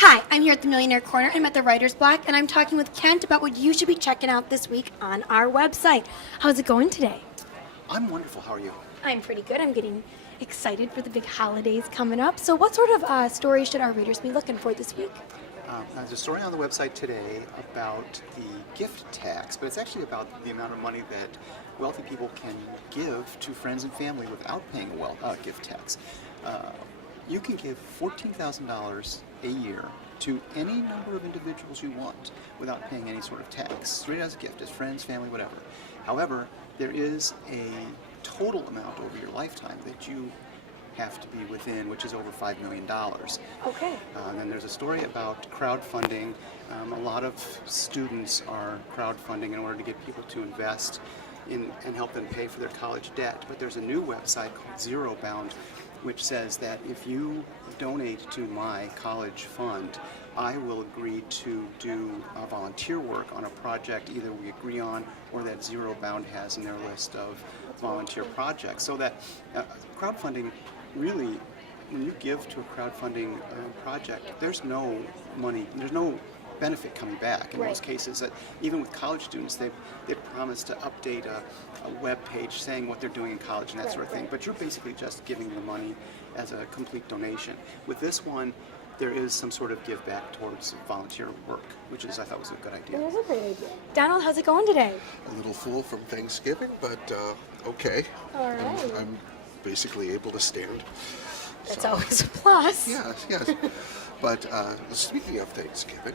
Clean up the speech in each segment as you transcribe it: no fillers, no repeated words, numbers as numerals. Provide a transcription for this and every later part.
Hi, I'm here at the Millionaire Corner. I'm at the Writer's Block, and I'm talking with Kent about what you should be checking out this week on our website. How's it going today? I'm wonderful. How are you? I'm pretty good. I'm getting excited for the big holidays coming up. So what sort of stories should our readers be looking for this week? There's a story on the website today about the gift tax, but it's actually about the amount of money that wealthy people can give to friends and family without paying a gift tax. You can give $14,000 a year to any number of individuals you want without paying any sort of tax, straight as a gift, as friends, family, whatever. However, there is a total amount over your lifetime that you have to be within, which is over $5 million. Okay. And then there's a story about crowdfunding. A lot of students are crowdfunding in order to get people to invest in and help them pay for their college debt. But there's a new website called Zero Bound, which says that if you donate to my college fund, I will agree to do volunteer work on a project either we agree on or that Zero Bound has in their list of volunteer projects. So that crowdfunding really, when you give to a crowdfunding project, there's no money, there's no benefit coming back in most cases. Even with college students, they promise to update a web page saying what they're doing in college and that sort of thing, but you're basically just giving the money as a complete donation. With this one, there is some sort of give back towards volunteer work, which I thought was a good idea. It is a great idea. Donald, how's it going today? A little full from Thanksgiving, but okay. All right. I'm basically able to stand. That's So, always a plus. yes. But speaking of Thanksgiving,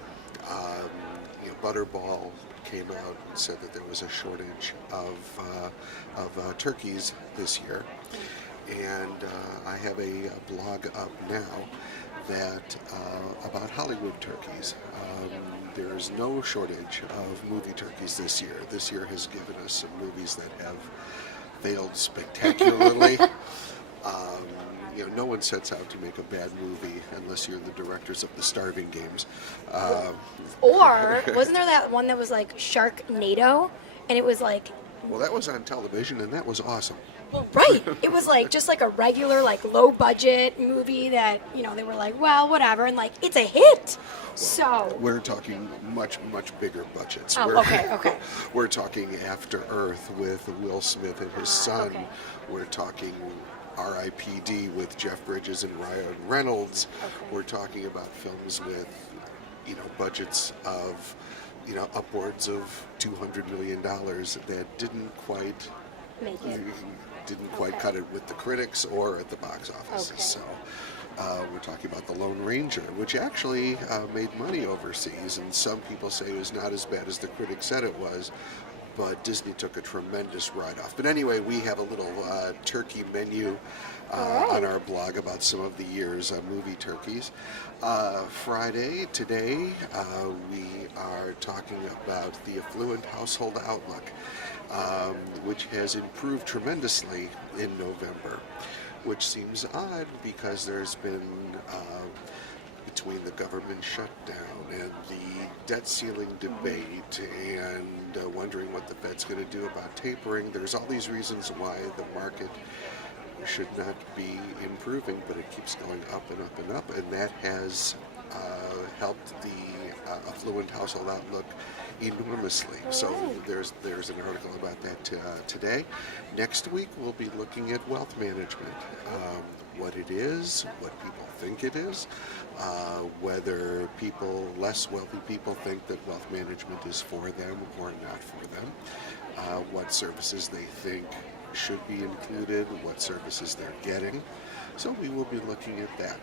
Butterball came out and said that there was a shortage of turkeys this year, and I have a blog up now that about Hollywood turkeys. There's no shortage of movie turkeys this year. This year has given us some movies that have failed spectacularly. No one sets out to make a bad movie unless you're the directors of the Starving Games. Or wasn't there that one that was like Sharknado, and it was like, Well, that was on television, and that was awesome. well, right? It was like just like a regular like low budget movie that they were like, well, whatever, and like it's a hit. So We're talking much bigger budgets. Oh, We're, okay. We're talking After Earth with Will Smith and his son. Okay. We're talking R.I.P.D. with Jeff Bridges and Ryan Reynolds. Okay. We're talking about films with, budgets of, upwards of $200 million that didn't quite make it. Okay. cut it with the critics or at the box office. Okay. So we're talking about The Lone Ranger, which actually made money overseas, and some people say it was not as bad as the critics said it was, but Disney took a tremendous write-off. But anyway, we have a little turkey menu on our blog about some of the year's movie turkeys. Friday, today, we are talking about the Affluent Household Outlook, which has improved tremendously in November, which seems odd because there's been, between the government shutdown and the debt ceiling debate and wondering what the Fed's going to do about tapering, there's all these reasons why the market should not be improving, but it keeps going up and up and up, and that has helped the Affluent Household Outlook enormously. So there's an article about that today. Next week we'll be looking at wealth management, what it is, what people think it is, whether less wealthy people think that wealth management is for them or not for them, what services they think should be included, what services they're getting. So we will be looking at that.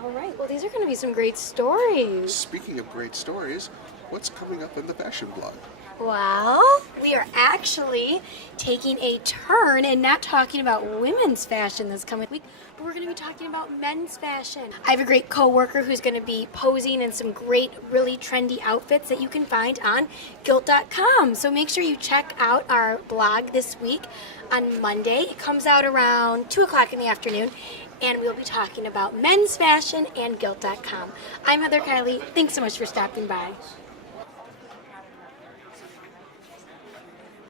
All right. Well, these are going to be some great stories. Speaking of great stories, what's coming up in the fashion blog? Well, we are actually taking a turn and not talking about women's fashion this coming week, but we're going to be talking about men's fashion. I have a great coworker who's going to be posing in some great, really trendy outfits that you can find on Gilt.com. So make sure you check out our blog this week on Monday. It comes out around 2 o'clock in the afternoon, and we'll be talking about men's fashion and Gilt.com. I'm Heather Kiley. Thanks so much for stopping by.